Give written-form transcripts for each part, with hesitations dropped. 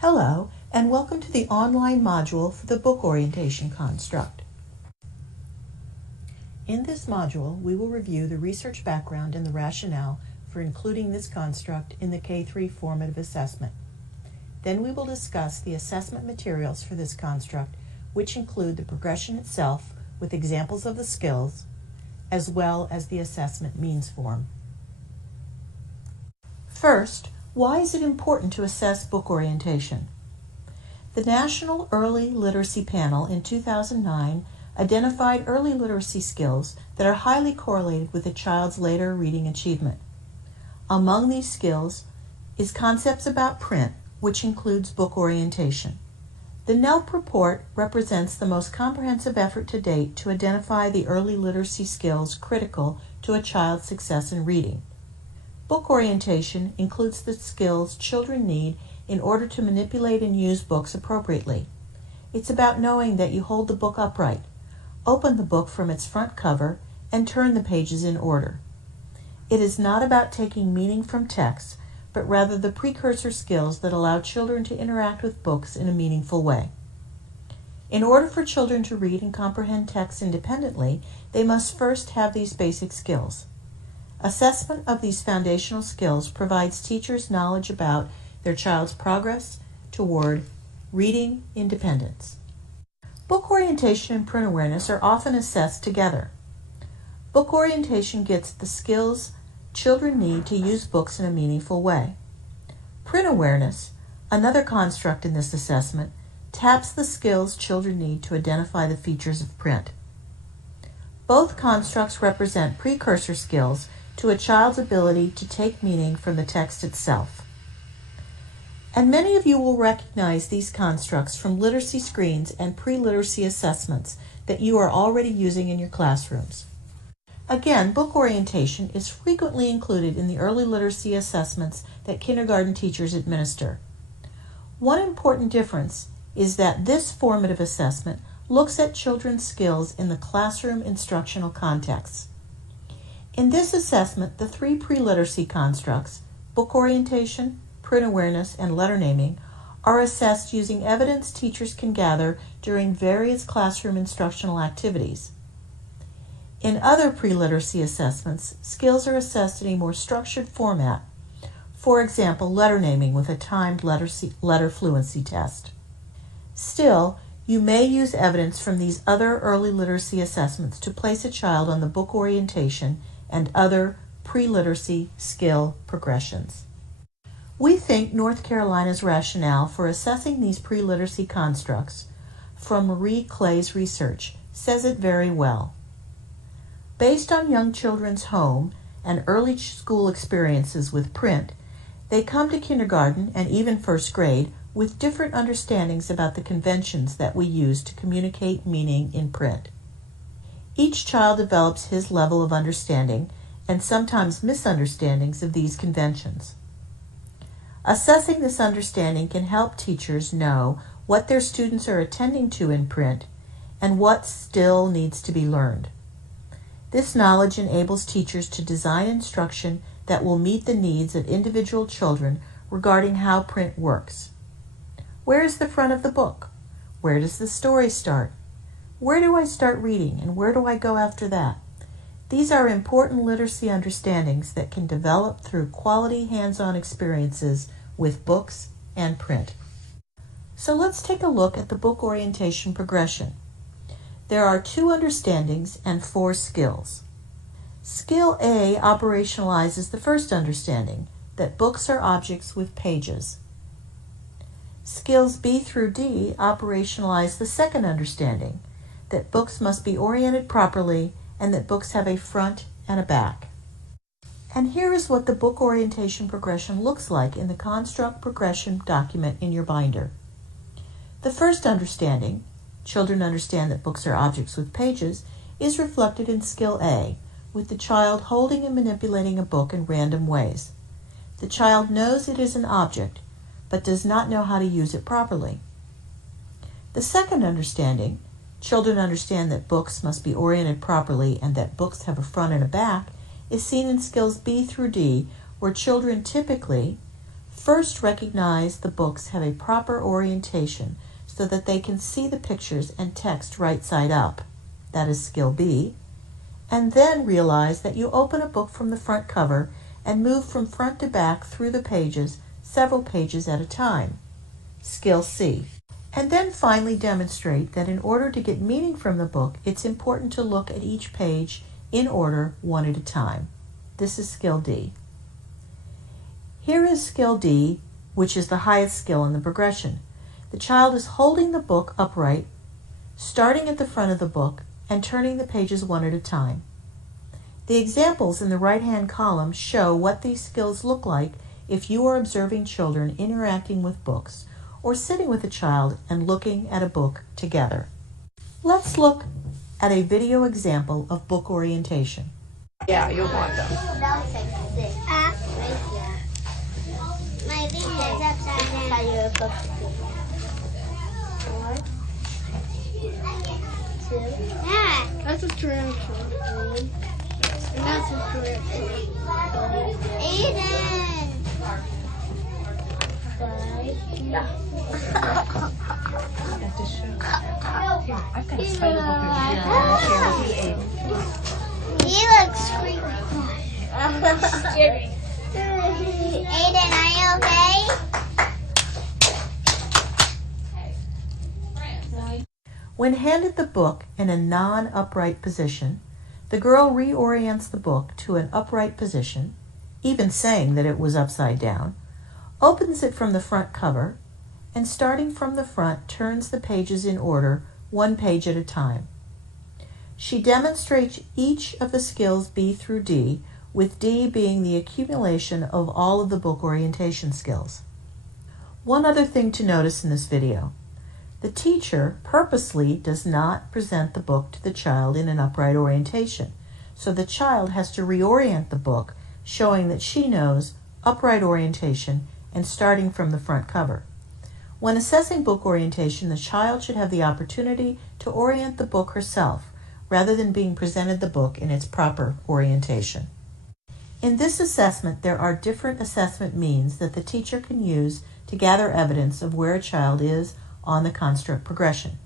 Hello, and welcome to the online module for the book orientation construct. In this module, we will review the research background and the rationale for including this construct in the K-3 formative assessment. Then we will discuss the assessment materials for this construct, which include the progression itself with examples of the skills, as well as the assessment means form. First, why is it important to assess book orientation? The National Early Literacy Panel in 2009 identified early literacy skills that are highly correlated with a child's later reading achievement. Among these skills is concepts about print, which includes book orientation. The NELP report represents the most comprehensive effort to date to identify the early literacy skills critical to a child's success in reading. Book orientation includes the skills children need in order to manipulate and use books appropriately. It's about knowing that you hold the book upright, open the book from its front cover, and turn the pages in order. It is not about taking meaning from text, but rather the precursor skills that allow children to interact with books in a meaningful way. In order for children to read and comprehend text independently, they must first have these basic skills. Assessment of these foundational skills provides teachers knowledge about their child's progress toward reading independence. Book orientation and print awareness are often assessed together. Book orientation gets the skills children need to use books in a meaningful way. Print awareness, another construct in this assessment, taps the skills children need to identify the features of print. Both constructs represent precursor skills to a child's ability to take meaning from the text itself. And many of you will recognize these constructs from literacy screens and pre-literacy assessments that you are already using in your classrooms. Again, book orientation is frequently included in the early literacy assessments that kindergarten teachers administer. One important difference is that this formative assessment looks at children's skills in the classroom instructional context. In this assessment, the three pre-literacy constructs, book orientation, print awareness, and letter naming, are assessed using evidence teachers can gather during various classroom instructional activities. In other pre-literacy assessments, skills are assessed in a more structured format, for example, letter naming with a timed letter fluency test. Still, you may use evidence from these other early literacy assessments to place a child on the book orientation and other pre-literacy skill progressions. We think North Carolina's rationale for assessing these pre-literacy constructs from Marie Clay's research says it very well. Based on young children's home and early school experiences with print, they come to kindergarten and even first grade with different understandings about the conventions that we use to communicate meaning in print. Each child develops his level of understanding and sometimes misunderstandings of these conventions. Assessing this understanding can help teachers know what their students are attending to in print and what still needs to be learned. This knowledge enables teachers to design instruction that will meet the needs of individual children regarding how print works. Where is the front of the book? Where does the story start? Where do I start reading and where do I go after that? These are important literacy understandings that can develop through quality hands-on experiences with books and print. So let's take a look at the book orientation progression. There are 2 understandings and 4 skills. Skill A operationalizes the first understanding, that books are objects with pages. Skills B through D operationalize the second understanding, that books must be oriented properly and that books have a front and a back. And here is what the book orientation progression looks like in the construct progression document in your binder. The first understanding, children understand that books are objects with pages, is reflected in Skill A, with the child holding and manipulating a book in random ways. The child knows it is an object, but does not know how to use it properly. The second understanding, children understand that books must be oriented properly and that books have a front and a back, is seen in Skills B through D, where children typically First, recognize the books have a proper orientation so that they can see the pictures and text right side up. That is skill B. And then realize that you open a book from the front cover and move from front to back through the pages, several pages at a time. Skill C. And then finally demonstrate that in order to get meaning from the book, it's important to look at each page in order, one at a time. This is skill D. Here is skill D, which is the highest skill in the progression. The child is holding the book upright, starting at the front of the book, and turning the pages one at a time. The examples in the right-hand column show what these skills look like if you are observing children interacting with books or sitting with a child and looking at a book together. Let's look at a video example of book orientation. Yeah, you'll want them. My thing is upside down. Your book. 4, 2. Yeah. That's a tarantula. And that's a tarantula. Aiden. 5. I've got a spider book over here. He looks scary. Aiden, are you okay? When handed the book in a non-upright position, the girl reorients the book to an upright position, even saying that it was upside down, opens it from the front cover, and starting from the front, turns the pages in order, one page at a time. She demonstrates each of the skills B through D, with D being the accumulation of all of the book orientation skills. One other thing to notice in this video. The teacher purposely does not present the book to the child in an upright orientation, so the child has to reorient the book, showing that she knows upright orientation and starting from the front cover. When assessing book orientation, the child should have the opportunity to orient the book herself, rather than being presented the book in its proper orientation. In this assessment, there are different assessment means that the teacher can use to gather evidence of where a child is on the construct progression: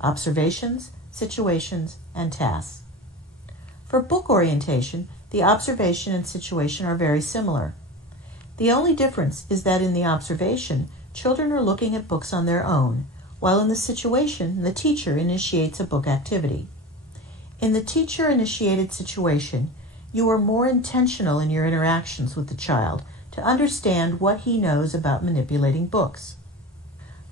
observations, situations, and tasks. For book orientation, the observation and situation are very similar. The only difference is that in the observation, children are looking at books on their own, while in the situation, the teacher initiates a book activity. In the teacher-initiated situation, you are more intentional in your interactions with the child to understand what he knows about manipulating books.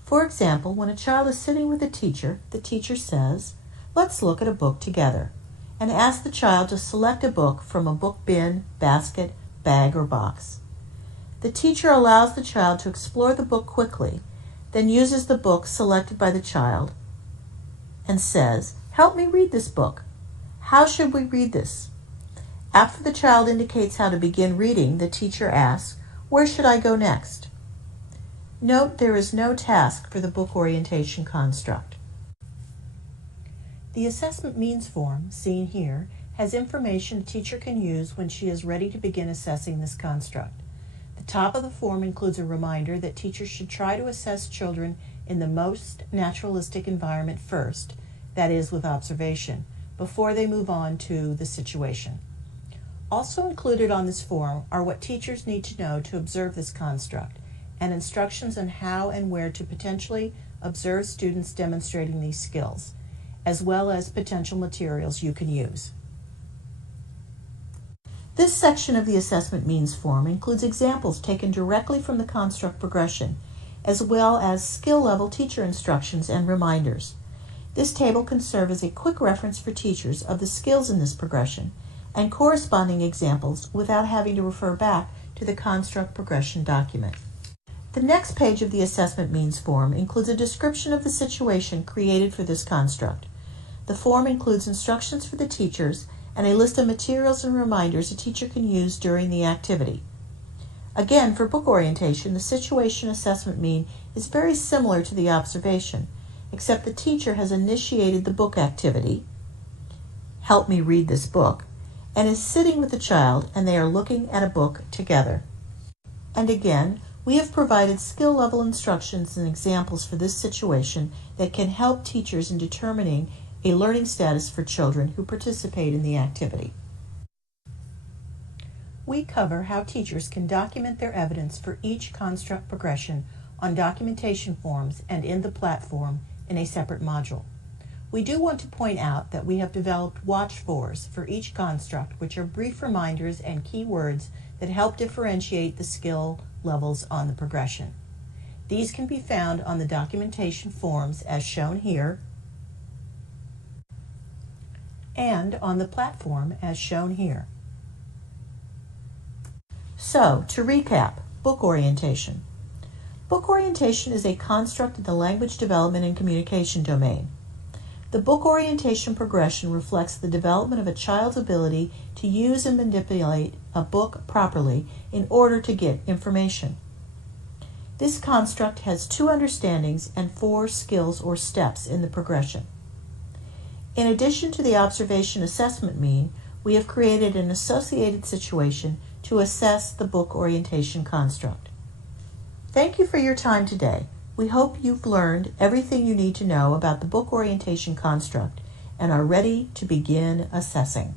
For example, when a child is sitting with a teacher, the teacher says, "Let's look at a book together," and asks the child to select a book from a book bin, basket, bag, or box. The teacher allows the child to explore the book quickly, then uses the book selected by the child and says, "Help me read this book. How should we read this?" After the child indicates how to begin reading, the teacher asks, "Where should I go next?" Note there is no task for the book orientation construct. The assessment means form, seen here, has information a teacher can use when she is ready to begin assessing this construct. The top of the form includes a reminder that teachers should try to assess children in the most naturalistic environment first, that is, with observation, before they move on to the situation. Also included on this form are what teachers need to know to observe this construct, and instructions on how and where to potentially observe students demonstrating these skills, as well as potential materials you can use. This section of the assessment means form includes examples taken directly from the construct progression, as well as skill-level teacher instructions and reminders. This table can serve as a quick reference for teachers of the skills in this progression and corresponding examples without having to refer back to the construct progression document. The next page of the assessment means form includes a description of the situation created for this construct. The form includes instructions for the teachers and a list of materials and reminders a teacher can use during the activity. Again, for book orientation, the situation assessment mean is very similar to the observation, except the teacher has initiated the book activity, "Help me read this book," and is sitting with the child and they are looking at a book together. And again, We have provided skill-level instructions and examples for this situation that can help teachers in determining a learning status for children who participate in the activity. We cover how teachers can document their evidence for each construct progression on documentation forms and in the platform in a separate module. We do want to point out that we have developed watch-fors for each construct, which are brief reminders and keywords that help differentiate the skill levels on the progression. These can be found on the documentation forms as shown here and on the platform as shown here. So, to recap, book orientation. Book orientation is a construct in the language development and communication domain. The book orientation progression reflects the development of a child's ability to use and manipulate a book properly in order to get information. This construct has 2 understandings and 4 skills or steps in the progression. In addition to the observation assessment mean, we have created an associated situation to assess the book orientation construct. Thank you for your time today. We hope you've learned everything you need to know about the book orientation construct and are ready to begin assessing.